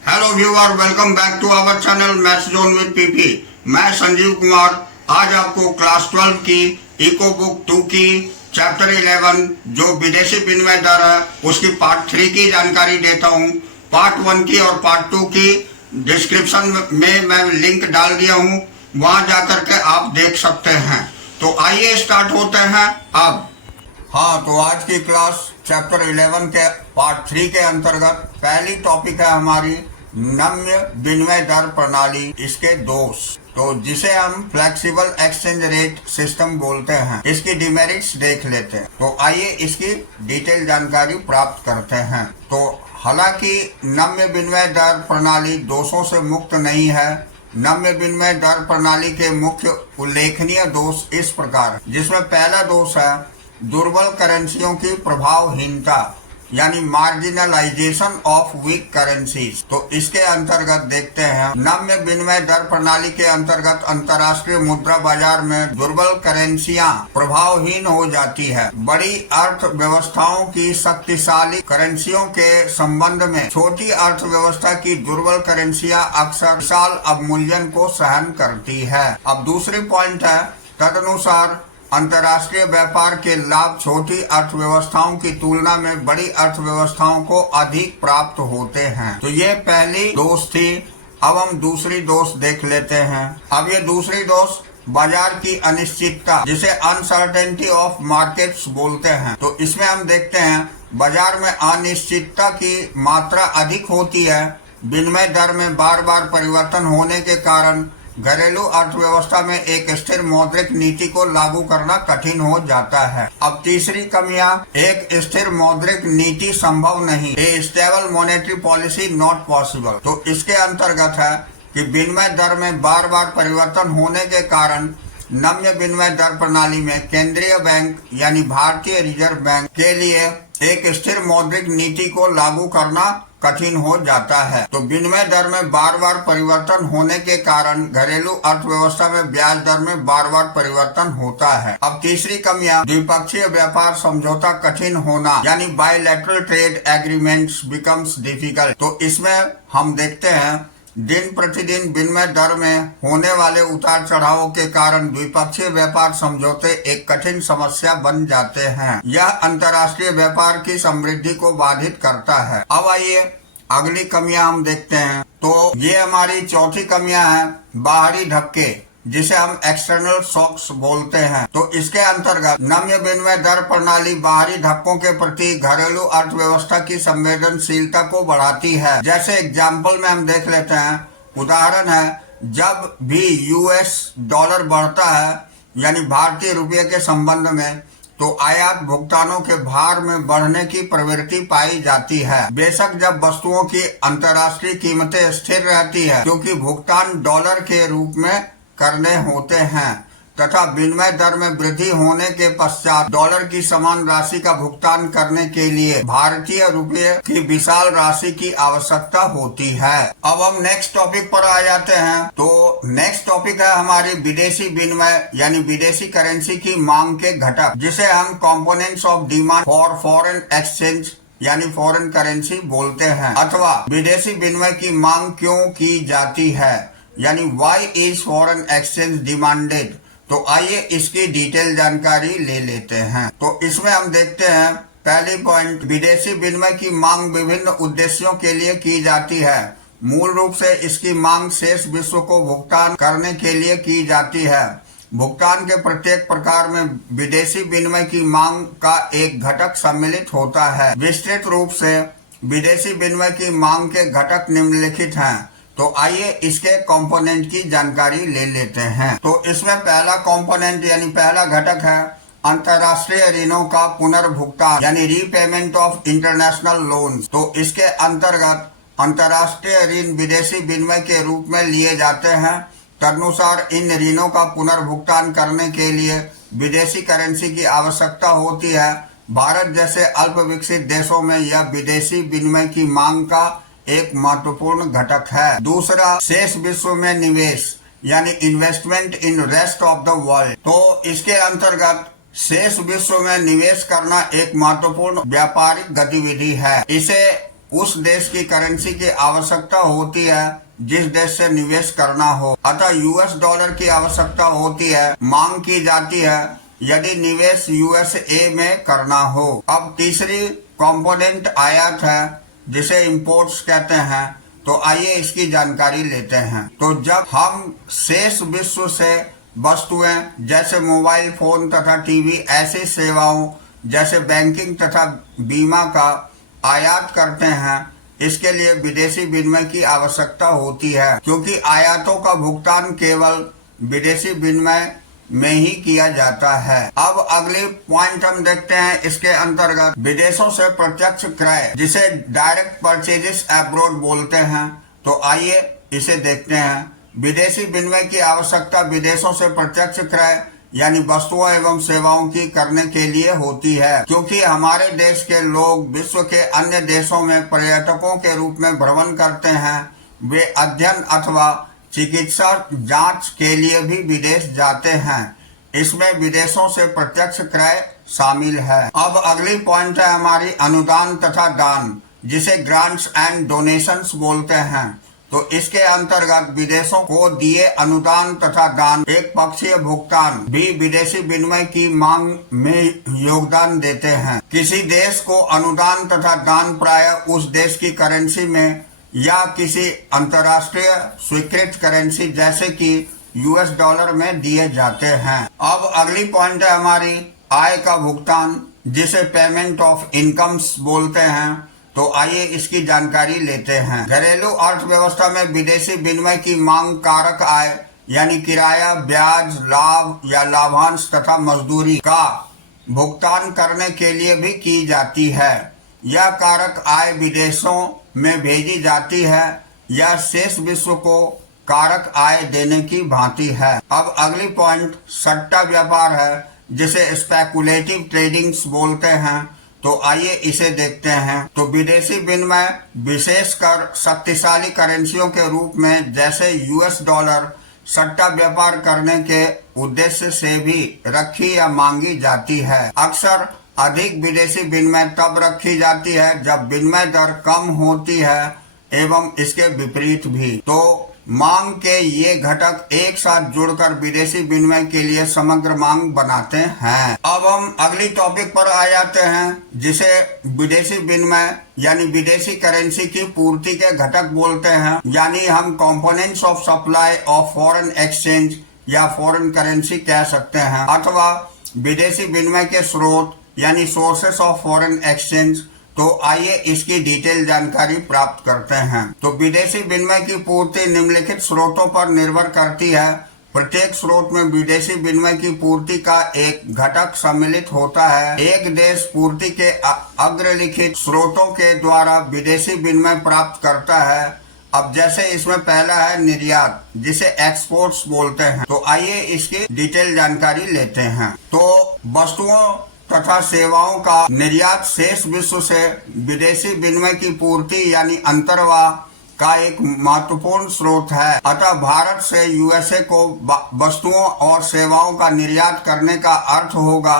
Hello viewer, welcome back to our channel maths zone with PP. मैं संजीव कुमार आज आपको class 12 की इको बुक 2 की चैप्टर 11 जो विदेशी विनिमय दर है उसकी पार्ट 3 की जानकारी देता हूँ। पार्ट 1 की और पार्ट 2 की डिस्क्रिप्शन में मैं लिंक डाल दिया हूँ, वहां जाकर के आप देख सकते हैं। तो आइए स्टार्ट होते हैं अब। हाँ, तो आज की क्लास चैप्टर 11 के पार्ट 3 के अंतर्गत पहली टॉपिक है हमारी नम्य विनिमय दर प्रणाली, इसके दोष। तो जिसे हम फ्लेक्सिबल एक्सचेंज रेट सिस्टम बोलते हैं, इसकी डिमेरिट्स देख लेते हैं। तो आइए इसकी डिटेल जानकारी प्राप्त करते हैं। तो हालांकि नम्य विनिमय दर प्रणाली दोषों से मुक्त नहीं है। नम्य विनिमय दर प्रणाली के मुख्य उल्लेखनीय दोष इस प्रकार, जिसमें पहला दोष है दुर्बल करेंसियों की प्रभावहीनता, यानी मार्जिनलाइजेशन ऑफ वीक करेंसीज। तो इसके अंतर्गत देखते हैं, नम्य विनिमय दर प्रणाली के अंतर्गत अंतर्राष्ट्रीय मुद्रा बाजार में दुर्बल करेंसियां प्रभावहीन हो जाती है। बड़ी अर्थव्यवस्थाओं की शक्तिशाली करेंसियों के संबंध में छोटी अर्थव्यवस्था की दुर्बल करेंसियां अक्सर विशाल अवमूल्यन को सहन करती है। अब दूसरी पॉइंट है, तदनुसार अंतर्राष्ट्रीय व्यापार के लाभ छोटी अर्थव्यवस्थाओं की तुलना में बड़ी अर्थव्यवस्थाओं को अधिक प्राप्त होते हैं। तो ये पहली दोष थी। अब हम दूसरी दोष देख लेते हैं। अब ये दूसरी दोष बाजार की अनिश्चितता, जिसे अनसर्टेनिटी ऑफ मार्केट्स बोलते हैं। तो इसमें हम देखते हैं बाजार में अनिश्चितता की मात्रा अधिक होती है। विनिमय दर में बार बार परिवर्तन होने के कारण घरेलू अर्थव्यवस्था में एक स्थिर मौद्रिक नीति को लागू करना कठिन हो जाता है। अब तीसरी कमियां, एक स्थिर मौद्रिक नीति संभव नहीं, a stable monetary policy not possible. तो इसके अंतर्गत है कि विनिमय दर में बार बार परिवर्तन होने के कारण नम्य विनिमय दर प्रणाली में केंद्रीय बैंक यानी भारतीय रिजर्व बैंक के लिए एक स्थिर मौद्रिक नीति को लागू करना कठिन हो जाता है। तो विनिमय दर में बार बार परिवर्तन होने के कारण घरेलू अर्थव्यवस्था में ब्याज दर में बार बार परिवर्तन होता है। अब तीसरी कमियां, द्विपक्षीय व्यापार समझौता कठिन होना, यानी bilateral trade agreements becomes difficult. तो इसमें हम देखते हैं दिन प्रतिदिन विनिमय दर में होने वाले उतार चढ़ावों के कारण द्विपक्षीय व्यापार समझौते एक कठिन समस्या बन जाते हैं। यह अंतर्राष्ट्रीय व्यापार की समृद्धि को बाधित करता है। अब आइए अगली कमियां हम देखते हैं। तो ये हमारी चौथी कमियां हैं, बाहरी धक्के, जिसे हम एक्सटर्नल शॉक्स बोलते हैं। तो इसके अंतर्गत नम्य विनिमय दर प्रणाली बाहरी धक्कों के प्रति घरेलू अर्थव्यवस्था की संवेदनशीलता को बढ़ाती है। जैसे एग्जाम्पल में हम देख लेते हैं, उदाहरण है, जब भी यूएस डॉलर बढ़ता है यानी भारतीय रुपये के संबंध में, तो आयात भुगतानों के भार में बढ़ने की प्रवृत्ति पाई जाती है। बेशक जब वस्तुओं की अंतर्राष्ट्रीय कीमतें स्थिर रहती है, क्योंकि भुगतान डॉलर के रूप में करने होते हैं, तथा विनिमय दर में वृद्धि होने के पश्चात डॉलर की समान राशि का भुगतान करने के लिए भारतीय रुपये की विशाल राशि की आवश्यकता होती है। अब हम नेक्स्ट टॉपिक पर आ जाते हैं। तो नेक्स्ट टॉपिक है हमारी विदेशी विनिमय यानी विदेशी करेंसी की मांग के घटक, जिसे हम components of demand for foreign exchange यानी फॉरेन करेंसी बोलते हैं, अथवा विदेशी विनिमय की मांग क्यों की जाती है, यानी why is foreign exchange demanded. तो आइए इसकी डिटेल जानकारी ले लेते हैं। तो इसमें हम देखते हैं, पहली पॉइंट, विदेशी विनिमय की मांग विभिन्न उद्देश्यों के लिए की जाती है। मूल रूप से इसकी मांग शेष विश्व को भुगतान करने के लिए की जाती है। भुगतान के प्रत्येक प्रकार में विदेशी विनिमय की मांग का एक घटक सम्मिलित होता है। विस्तृत रूप से विदेशी विनिमय की मांग के घटक निम्नलिखित हैं। तो आइए इसके कंपोनेंट की जानकारी ले लेते हैं। तो इसमें पहला कंपोनेंट यानी पहला घटक है अंतर्राष्ट्रीय ऋणों का पुनर्भुगतान यानी रीपेमेंट ऑफ इंटरनेशनल लोन्स। तो इसके अंतर्गत अंतर्राष्ट्रीय ऋण विदेशी विनिमय के रूप में लिए जाते हैं। तदनुसार इन ऋणों का पुनर्भुगतान करने के लिए विदेशी करेंसी की आवश्यकता होती है। भारत जैसे अल्प विकसित देशों में यह विदेशी विनिमय की मांग का एक महत्वपूर्ण घटक है। दूसरा, शेष विश्व में निवेश यानी investment in rest of the world. तो इसके अंतर्गत शेष विश्व में निवेश करना एक महत्वपूर्ण व्यापारिक गतिविधि है। इसे उस देश की करेंसी की आवश्यकता होती है जिस देश से निवेश करना हो। अतः यूएस डॉलर की आवश्यकता होती है, मांग की जाती है यदि निवेश यूएसए में करना हो। अब तीसरी कंपोनेंट आयात है जिसे इंपोर्ट्स कहते हैं। तो आइए इसकी जानकारी लेते हैं। तो जब हम शेष विश्व से वस्तुएं जैसे मोबाइल फोन तथा टीवी, ऐसी सेवाओं जैसे बैंकिंग तथा बीमा का आयात करते हैं, इसके लिए विदेशी विनिमय की आवश्यकता होती है, क्योंकि आयातों का भुगतान केवल विदेशी विनिमय में ही किया जाता है। अब अगली पॉइंट हम देखते हैं इसके अंतर्गत विदेशों से प्रत्यक्ष क्रय, जिसे डायरेक्ट परचेजेस अब्रॉड बोलते हैं। तो आइए इसे देखते हैं। विदेशी विनिमय की आवश्यकता विदेशों से प्रत्यक्ष क्रय यानी वस्तुओं एवं सेवाओं की करने के लिए होती है, क्योंकि हमारे देश के लोग विश्व के अन्य देशों में पर्यटकों के रूप में भ्रमण करते हैं। वे अध्ययन अथवा चिकित्सा जांच के लिए भी विदेश जाते हैं। इसमें विदेशों से प्रत्यक्ष क्रय शामिल है। अब अगली पॉइंट है हमारी अनुदान तथा दान, जिसे ग्रांट्स एंड डोनेशंस बोलते हैं। तो इसके अंतर्गत विदेशों को दिए अनुदान तथा दान, एक पक्षीय भुगतान भी विदेशी विनिमय की मांग में योगदान देते हैं। किसी देश को अनुदान तथा दान प्रायः उस देश की करेंसी में या किसी अंतर्राष्ट्रीय स्वीकृत करेंसी जैसे कि यूएस डॉलर में दिए जाते हैं। अब अगली पॉइंट है हमारी आय का भुगतान, जिसे पेमेंट ऑफ इनकम्स बोलते हैं। तो आइए इसकी जानकारी लेते हैं। घरेलू अर्थव्यवस्था में विदेशी विनिमय की मांग कारक आय यानी किराया, ब्याज, लाभ या लाभांश तथा मजदूरी का भुगतान करने के लिए भी की जाती है। यह कारक आय विदेशों में भेजी जाती है या शेष विश्व को कारक आय देने की भांति है। अब अगली पॉइंट सट्टा व्यापार है, जिसे स्पेकुलेटिव ट्रेडिंग्स बोलते हैं। तो आइए इसे देखते हैं। तो विदेशी विनिमय विशेषकर शक्तिशाली करेंसियों के रूप में जैसे यूएस डॉलर सट्टा व्यापार करने के उद्देश्य से भी रखी या मांगी जाती है। अक्सर अधिक विदेशी विनिमय तब रखी जाती है जब विनिमय दर कम होती है एवं इसके विपरीत भी। तो मांग के ये घटक एक साथ जुड़कर विदेशी विनिमय के लिए समग्र मांग बनाते हैं। अब हम अगली टॉपिक पर आ जाते हैं, जिसे विदेशी विनिमय यानी विदेशी करेंसी की पूर्ति के घटक बोलते हैं, यानी हम components of supply of foreign exchange या फॉरेन करेंसी कह सकते हैं, अथवा विदेशी विनिमय के स्रोत यानी सोर्सेस ऑफ फॉरेन एक्सचेंज। तो आइए इसकी डिटेल जानकारी प्राप्त करते हैं। तो विदेशी विनिमय की पूर्ति निम्नलिखित स्रोतों पर निर्भर करती है। प्रत्येक स्रोत में विदेशी विनिमय की पूर्ति का एक घटक सम्मिलित होता है। एक देश पूर्ति के अग्रलिखित स्रोतों के द्वारा विदेशी विनिमय प्राप्त करता है। अब जैसे इसमें पहला है निर्यात, जिसे एक्सपोर्ट्स बोलते हैं। तो आइए इसकी डिटेल जानकारी लेते हैं। तो वस्तुओं तथा सेवाओं का निर्यात शेष विश्व से विदेशी विनिमय की पूर्ति यानी अंतर्वाह का एक महत्वपूर्ण स्रोत है। अतः भारत से यूएसए को वस्तुओं और सेवाओं का निर्यात करने का अर्थ होगा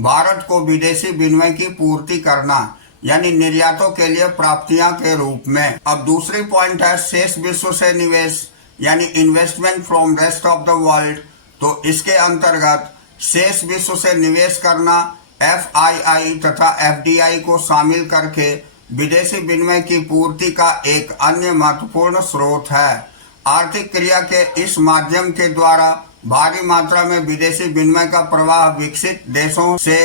भारत को विदेशी विनिमय की पूर्ति करना, यानी निर्यातों के लिए प्राप्तियां के रूप में। अब दूसरी पॉइंट है शेष विश्व से निवेश यानी investment from rest of the world. तो इसके अंतर्गत शेष विश्व से निवेश करना FII तथा FDI को शामिल करके विदेशी विनिमय की पूर्ति का एक अन्य महत्वपूर्ण स्रोत है। आर्थिक क्रिया के इस माध्यम के द्वारा भारी मात्रा में विदेशी विनिमय का प्रवाह विकसित देशों से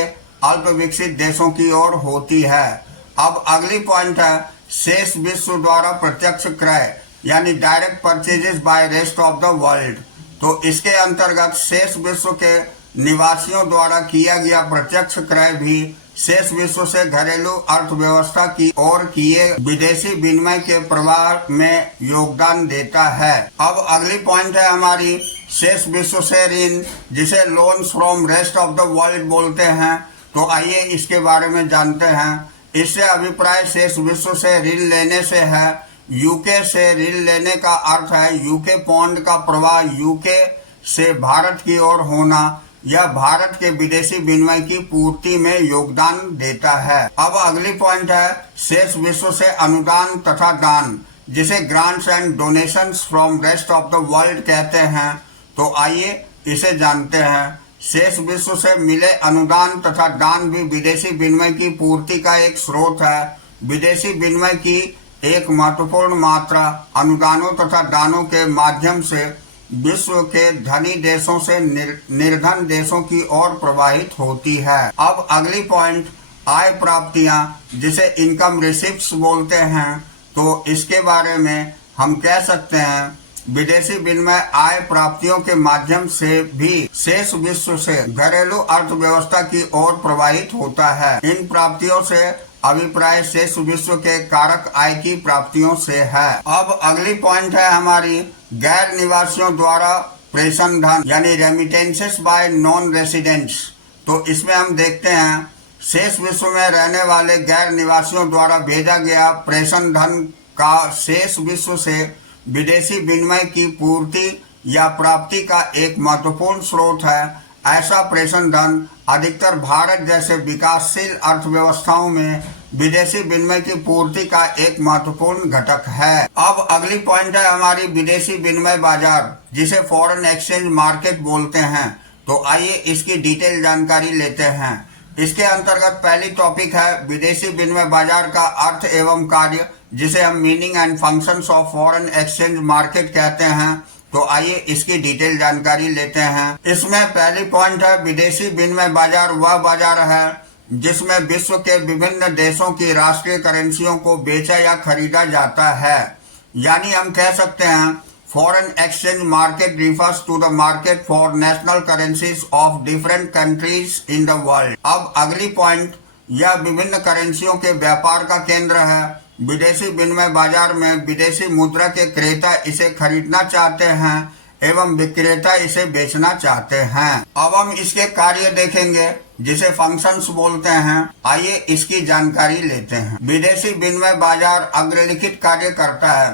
अल्प विकसित देशों की ओर होती है। अब अगली पॉइंट है शेष विश्व द्वारा प्रत्यक्ष क्रय यानी direct purchases by rest of the world. तो इसके अंतर्गत शेष विश्व के निवासियों द्वारा किया गया प्रत्यक्ष क्रय भी शेष विश्व से घरेलू अर्थव्यवस्था की ओर किए विदेशी विनिमय के प्रवाह में योगदान देता है। अब अगली पॉइंट है हमारी शेष विश्व से ऋण, जिसे loans from rest of the world बोलते हैं। तो आइए इसके बारे में जानते हैं। इससे अभिप्राय शेष विश्व से ऋण लेने से है। यूके से ऋण लेने का अर्थ है यूके पौंड का प्रवाह यूके से भारत की ओर होना, यह भारत के विदेशी विनिमय की पूर्ति में योगदान देता है। अब अगली पॉइंट है शेष विश्व से अनुदान तथा दान, जिसे grants and donations from rest of the world कहते हैं। तो आइए इसे जानते हैं। शेष विश्व से मिले अनुदान तथा दान भी विदेशी विनिमय की पूर्ति का एक स्रोत है। विदेशी विनिमय की एक महत्वपूर्ण मात्रा अनुदानों तथा दानों के माध्यम से विश्व के धनी देशों से निर्धन देशों की ओर प्रवाहित होती है। अब अगली पॉइंट आय प्राप्तियां, जिसे इनकम रिसिप्ट्स बोलते हैं। तो इसके बारे में हम कह सकते हैं विदेशी विनिमय आय प्राप्तियों के माध्यम से भी शेष विश्व से घरेलू अर्थव्यवस्था की ओर प्रवाहित होता है। इन प्राप्तियों से अभिप्राय शेष विश्व के कारक आय की प्राप्तियों से है। अब अगली पॉइंट है हमारी गैर निवासियों द्वारा प्रेषण धन, यानी रेमिटेंसेस बाय नॉन रेसिडेंट्स। तो इसमें हम देखते हैं शेष विश्व में रहने वाले गैर निवासियों द्वारा भेजा गया प्रेषण धन का शेष विश्व से विदेशी विनिमय की पूर्ति या प्राप्ति का एक महत्वपूर्ण स्रोत है। ऐसा प्रेषण धन अधिकतर भारत जैसे विकासशील अर्थव्यवस्थाओं में विदेशी विनिमय की पूर्ति का एक महत्वपूर्ण घटक है। अब अगली पॉइंट है हमारी विदेशी विनिमय बाजार, जिसे फॉरेन एक्सचेंज मार्केट बोलते हैं। तो आइए इसकी डिटेल जानकारी लेते हैं। इसके अंतर्गत पहली टॉपिक है विदेशी विनिमय बाजार का अर्थ एवं कार्य, जिसे हम meaning and functions of foreign exchange market कहते हैं। तो आइए इसकी डिटेल जानकारी लेते हैं। इसमें पहली पॉइंट है विदेशी विनिमय बाजार वह बाजार है जिसमें विश्व के विभिन्न देशों की राष्ट्रीय करेंसियों को बेचा या खरीदा जाता है। यानी हम कह सकते हैं foreign exchange market refers to the market for national currencies of different countries in the world. अब अगली पॉइंट, यह विभिन्न करेंसियों के व्यापार का केंद्र है। विदेशी विनिमय बाजार में विदेशी मुद्रा के क्रेता इसे खरीदना चाहते हैं एवं विक्रेता इसे बेचना चाहते हैं। अब हम इसके कार्य देखेंगे, जिसे फंक्शंस बोलते हैं। आइए इसकी जानकारी लेते हैं। विदेशी विनिमय बाजार अग्रलिखित कार्य करता है।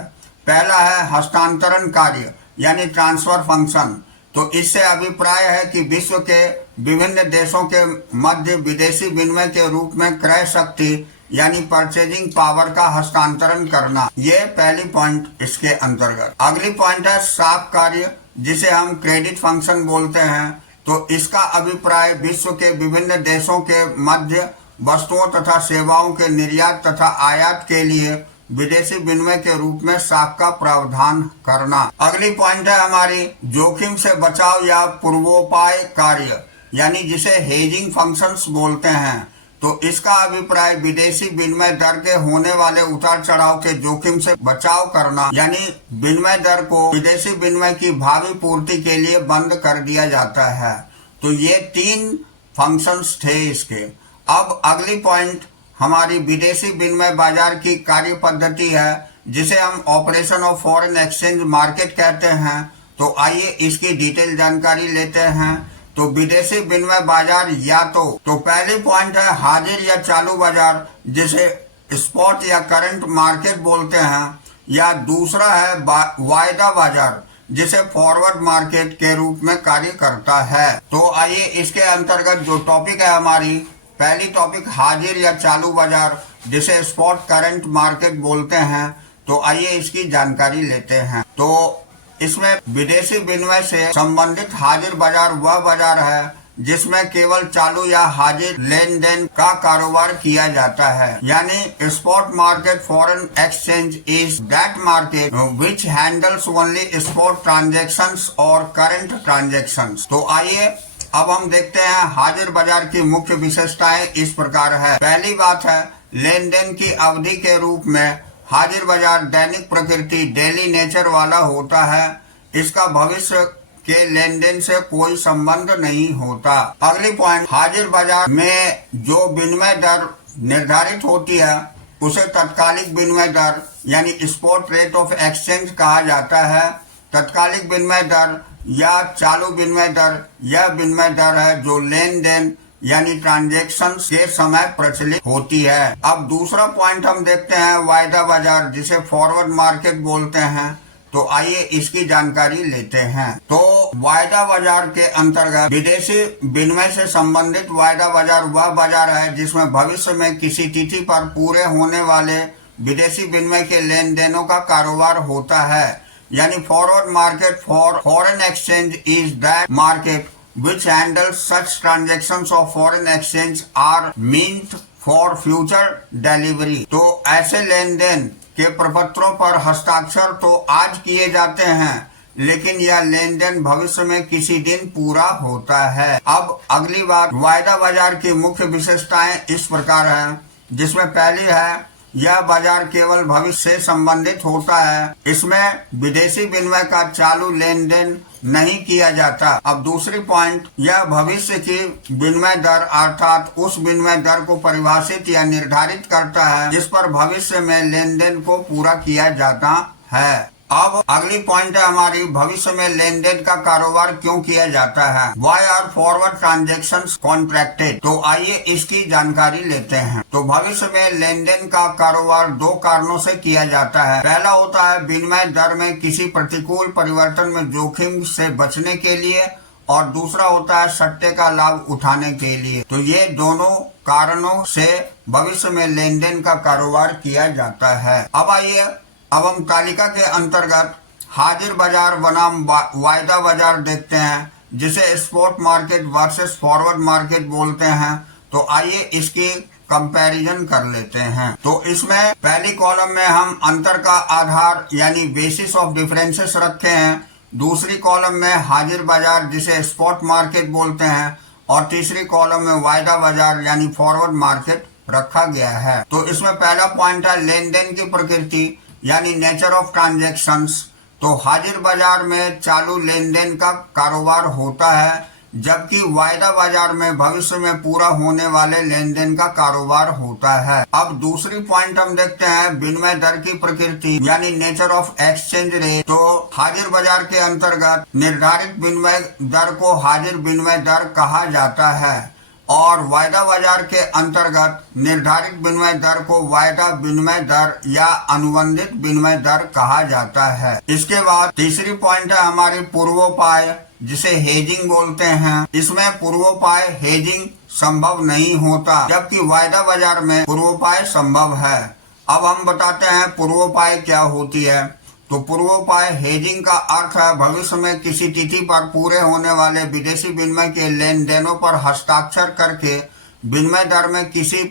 पहला है हस्तांतरण कार्य, यानी ट्रांसफर फंक्शन। तो इससे अभिप्राय है कि विश्व के विभिन्न देशों के मध्य विदेशी विनिमय के रूप में क्रय शक्ति यानी परचेजिंग पावर का हस्तांतरण करना। ये पहली पॉइंट इसके अंतर्गत। अगली पॉइंट है साख कार्य, जिसे हम क्रेडिट फंक्शन बोलते हैं। तो इसका अभिप्राय विश्व के विभिन्न देशों के मध्य वस्तुओं तथा सेवाओं के निर्यात तथा आयात के लिए विदेशी विनिमय के रूप में साख का प्रावधान करना। अगली पॉइंट है हमारी जोखिम से बचाव या पूर्वोपाय कार्य, यानी जिसे हेजिंग फंक्शंस बोलते हैं। तो इसका अभिप्राय विदेशी विनिमय दर के होने वाले उतार चढ़ाव के जोखिम से बचाव करना, यानी विनिमय दर को विदेशी विनिमय की भावी पूर्ति के लिए बंद कर दिया जाता है। तो ये 3 फंक्शंस थे इसके। अब अगली पॉइंट हमारी विदेशी विनिमय बाजार की कार्य पद्धति है, जिसे हम operation of foreign exchange market कहते हैं। तो आइए इसकी डिटेल जानकारी लेते हैं। तो विदेशी विनिमय बाजार या तो पहली पॉइंट है हाजिर या चालू बाजार, जिसे स्पॉट या करंट मार्केट बोलते हैं, या दूसरा है वायदा बाजार, जिसे फॉरवर्ड मार्केट के रूप में कार्य करता है। तो आइए इसके अंतर्गत जो टॉपिक है हमारी, पहली टॉपिक हाजिर या चालू बाजार, जिसे स्पॉट करंट मार्केट बोलते हैं। तो आइए इसकी जानकारी लेते हैं। तो इसमें विदेशी विनिमय से संबंधित हाजिर बाजार वह बाजार है जिसमें केवल चालू या हाजिर लेन देन का कारोबार किया जाता है। यानी spot market foreign exchange is that market which handles only spot transactions और करंट ट्रांजैक्शंस। तो आइए अब हम देखते हैं हाजिर बाजार की मुख्य विशेषताएं इस प्रकार है। पहली बात है लेन देन की अवधि के रूप में हाजिर बाजार दैनिक प्रकृति डेली नेचर वाला होता है। इसका भविष्य के लेन देन से कोई संबंध नहीं होता। अगली पॉइंट, हाजिर बाजार में जो विनिमय दर निर्धारित होती है उसे तत्कालिक विनिमय दर यानी स्पॉट रेट ऑफ एक्सचेंज कहा जाता है। तत्कालिक विनिमय दर या चालू विनिमय दर यह विनिमय दर है जो लेन देन यानी ट्रांजैक्शन के समय प्रचलित होती है। अब दूसरा पॉइंट हम देखते हैं वायदा बाजार, जिसे फॉरवर्ड मार्केट बोलते हैं। तो आइए इसकी जानकारी लेते हैं। तो वायदा बाजार के अंतर्गत विदेशी विनिमय से संबंधित वायदा बाजार वह बाजार है जिसमें भविष्य में किसी तिथि पर पूरे होने वाले विदेशी विनिमय के लेन देनों का कारोबार होता है। यानी forward market for foreign exchange is that market which handles such transactions of foreign exchange are meant for future delivery। तो ऐसे लेन देन के प्रपत्रों पर हस्ताक्षर तो आज किए जाते हैं, लेकिन यह लेन देन भविष्य में किसी दिन पूरा होता है। अब अगली बात, वायदा बाजार की मुख्य विशेषताएं इस प्रकार हैं, जिसमें पहली है यह बाजार केवल भविष्य से संबंधित होता है। इसमें विदेशी विनिमय का चालू लेन देन नहीं किया जाता। अब दूसरी पॉइंट, यह भविष्य की विनिमय दर अर्थात उस विनिमय दर को परिभाषित या निर्धारित करता है जिस पर भविष्य में लेन देन को पूरा किया जाता है। अब अगली पॉइंट है हमारी, भविष्य में लेन देन का कारोबार क्यों किया जाता है। Why are forward transactions contracted. तो आइए इसकी जानकारी लेते हैं। तो भविष्य में लेन देन का कारोबार दो कारणों से किया जाता है। पहला होता है विनिमय दर में किसी प्रतिकूल परिवर्तन में जोखिम से बचने के लिए, और दूसरा होता है सट्टे का लाभ उठाने के लिए। तो ये दोनों कारणों से भविष्य में लेन देन का कारोबार किया जाता है। अब आइए अब हम तालिका के अंतर्गत हाजिर बाजार बनाम वायदा बाजार देखते हैं, जिसे spot market versus forward market बोलते हैं। तो आइए इसकी कंपैरिजन कर लेते हैं। तो इसमें पहली कॉलम में हम अंतर का आधार यानी बेसिस ऑफ डिफरेंसेस रखे हैं, दूसरी कॉलम में हाजिर बाजार जिसे स्पॉट मार्केट बोलते हैं, और तीसरी कॉलम में वायदा बाजार यानी फॉरवर्ड मार्केट रखा गया है। तो इसमें पहला पॉइंट है लेन देन की प्रकृति यानी नेचर ऑफ ट्रांजैक्शंस। तो हाजिर बाजार में चालू लेन देन का कारोबार होता है, जबकि वायदा बाजार में भविष्य में पूरा होने वाले लेन देन का कारोबार होता है। अब दूसरी पॉइंट हम देखते हैं विनिमय दर की प्रकृति यानी नेचर ऑफ एक्सचेंज रेट। तो हाजिर बाजार के अंतर्गत निर्धारित विनिमय दर को हाजिर विनिमय दर कहा जाता है, और वायदा बाजार के अंतर्गत निर्धारित विनिमय दर को वायदा विनिमय दर या अनुबंधित विनिमय दर कहा जाता है। इसके बाद तीसरी पॉइंट है हमारी पूर्वोपाय जिसे हेजिंग बोलते हैं। इसमें पूर्वोपाय हेजिंग संभव नहीं होता, जबकि वायदा बाजार में पूर्वोपाय संभव है। अब हम बताते हैं पूर्वोपाय क्या होती है। तो पूर्वोपाय हेजिंग का अर्थ है भविष्य में किसी तिथि पर पूरे होने वाले विदेशी विनिमय के लेन देनों पर हस्ताक्षर करके विनिमय दर में किसी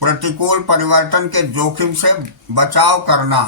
प्रतिकूल परिवर्तन के जोखिम से बचाव करना,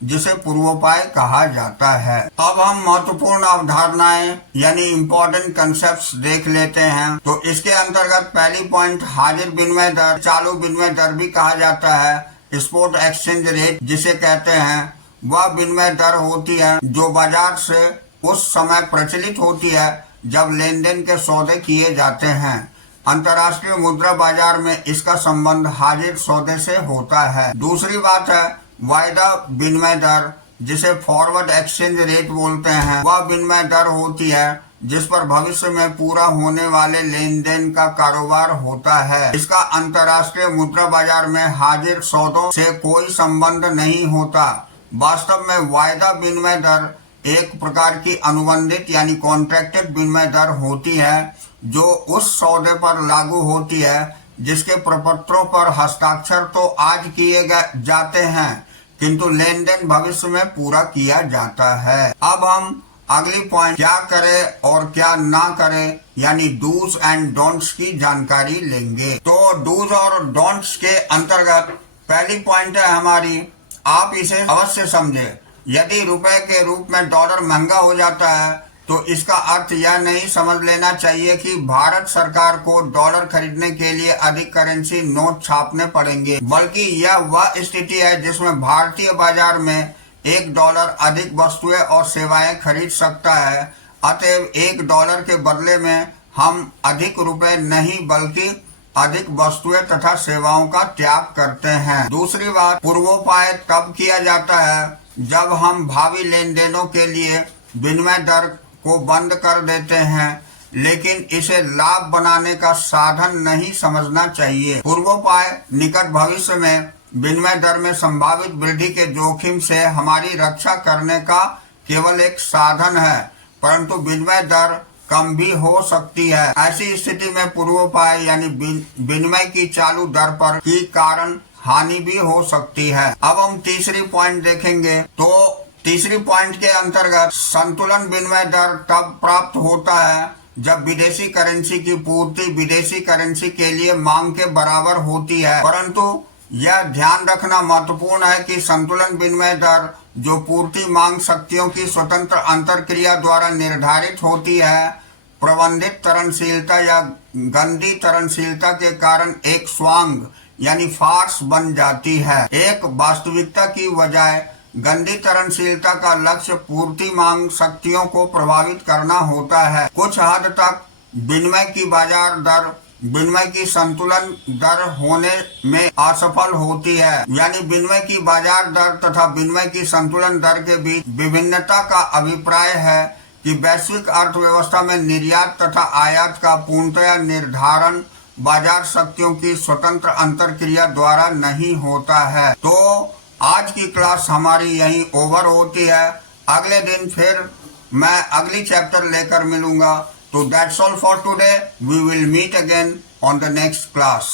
जिसे पूर्वोपाय कहा जाता है। अब हम महत्वपूर्ण अवधारणाएं यानी इम्पोर्टेंट कंसेप्ट्स देख लेते हैं। तो इसके अंतर्गत पहली पॉइंट हाजिर विनिमय दर, चालू विनिमय दर भी कहा जाता है। स्पॉट एक्सचेंज रेट जिसे कहते हैं, वह विनिमय दर होती है जो बाजार से उस समय प्रचलित होती है जब लेन देन के सौदे किए जाते हैं। अंतर्राष्ट्रीय मुद्रा बाजार में इसका संबंध हाजिर सौदे से होता है। दूसरी बात है वायदा विनिमय दर जिसे फॉरवर्ड एक्सचेंज रेट बोलते हैं। वह विनिमय दर होती है जिस पर भविष्य में पूरा होने वाले लेन देन का कारोबार होता है। इसका अंतर्राष्ट्रीय मुद्रा बाजार में हाजिर सौदों से कोई संबंध नहीं होता। वास्तव में वायदा विनिमय दर एक प्रकार की अनुबंधित यानी कॉन्ट्रैक्टेड विनिमय दर होती है जो उस सौदे पर लागू होती है जिसके प्रपत्रों पर हस्ताक्षर तो आज किए जाते हैं, किंतु लेन देन भविष्य में पूरा किया जाता है। अब हम अगली पॉइंट क्या करें और क्या ना करें यानी डूज एंड डोंट्स की जानकारी लेंगे। तो डूज और डोंट्स के अंतर्गत पहली पॉइंट है हमारी, आप इसे अवश्य समझे। यदि रुपए के रूप में डॉलर महंगा हो जाता है तो इसका अर्थ यह नहीं समझ लेना चाहिए कि भारत सरकार को डॉलर खरीदने के लिए अधिक करेंसी नोट छापने पड़ेंगे, बल्कि यह वह स्थिति है जिसमें भारतीय बाजार में $1 अधिक वस्तुएं और सेवाएं खरीद सकता है। अतएव $1 के बदले में हम अधिक रुपए नहीं बल्कि अधिक वस्तुएं तथा सेवाओं का त्याग करते हैं। दूसरी बात, पूर्वोपाय तब किया जाता है जब हम भावी लेन देनों के लिए विनिमय दर को बंद कर देते हैं, लेकिन इसे लाभ बनाने का साधन नहीं समझना चाहिए। पूर्वोपाय निकट भविष्य में विनिमय दर में संभावित वृद्धि के जोखिम से हमारी रक्षा करने का केवल एक साधन है, परंतु विनिमय दर कम भी हो सकती है। ऐसी स्थिति में पूर्वोपाय यानी विनिमय की चालू दर पर की कारण हानि भी हो सकती है। अब हम तीसरी पॉइंट देखेंगे। तो तीसरी पॉइंट के अंतर्गत संतुलन विनिमय दर तब प्राप्त होता है जब विदेशी करेंसी की पूर्ति विदेशी करेंसी के लिए मांग के बराबर होती है। परंतु यह ध्यान रखना महत्वपूर्ण है कि संतुलन विनिमय दर जो पूर्ति मांग शक्तियों की स्वतंत्र अंतरक्रिया द्वारा निर्धारित होती है, प्रबंधित तरलशीलता या गंदी तरलशीलता के कारण एक स्वांग यानी फार्स बन जाती है। एक वास्तविकता की बजाय गंदी तरलशीलता का लक्ष्य पूर्ति मांग शक्तियों को प्रभावित करना होता है। कुछ हद तक विनिमय की बाजार दर विनिमय की संतुलन दर होने में असफल होती है, यानी विनिमय की बाजार दर तथा विनिमय की संतुलन दर के बीच विभिन्नता का अभिप्राय है कि वैश्विक अर्थव्यवस्था में निर्यात तथा आयात का पूर्णतया निर्धारण बाजार शक्तियों की स्वतंत्र अंतरक्रिया द्वारा नहीं होता है। तो आज की क्लास हमारी यहीं ओवर होती है। अगले दिन फिर मैं अगली चैप्टर लेकर मिलूंगा। So that's all for today. We will meet again on the next class.